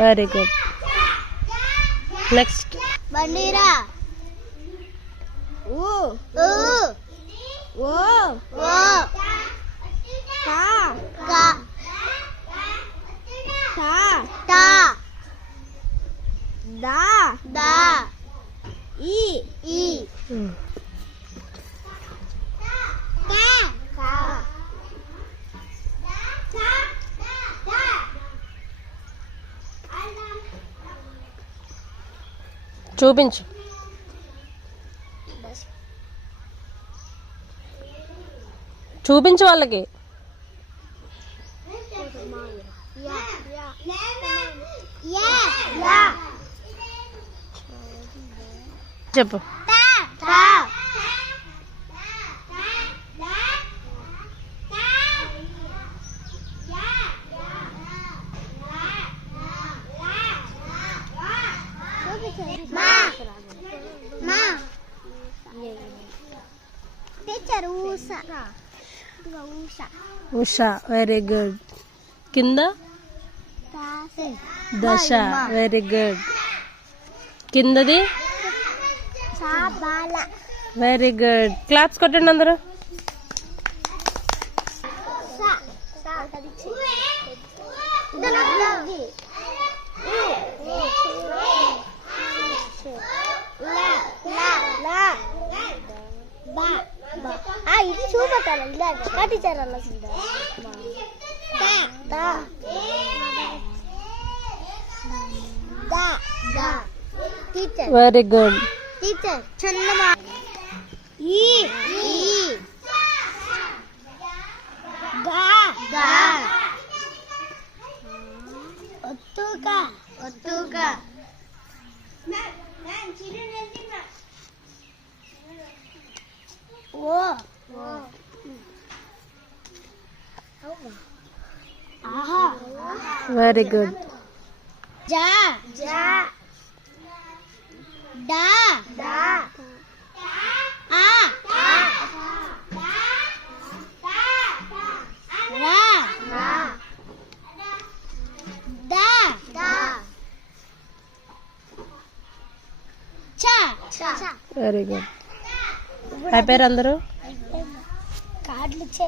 Very good. Next బండిరా. ఓ ఓ ఓ ఓ కా కా టా టా దా దా ఈ ఈ కా కా చూపించు. చూపించు వాళ్ళకి. చెప్పు. ఉషా. Very good. కింద దశ. Very good. కిందది వెరీ గుడ్. క్లాప్స్ కొట్టండి అందరూ. ఇది చూపట్టాలి. Teacher teacher very good. Teacher చందమా. ఈ గా గా ఒత్తుగా ఒత్తుగా ఓ ఆహా. Very good. జా జా డా డా ఆ రా రా దా దా చా చా. Very good. అయిపోయారు అందరూ.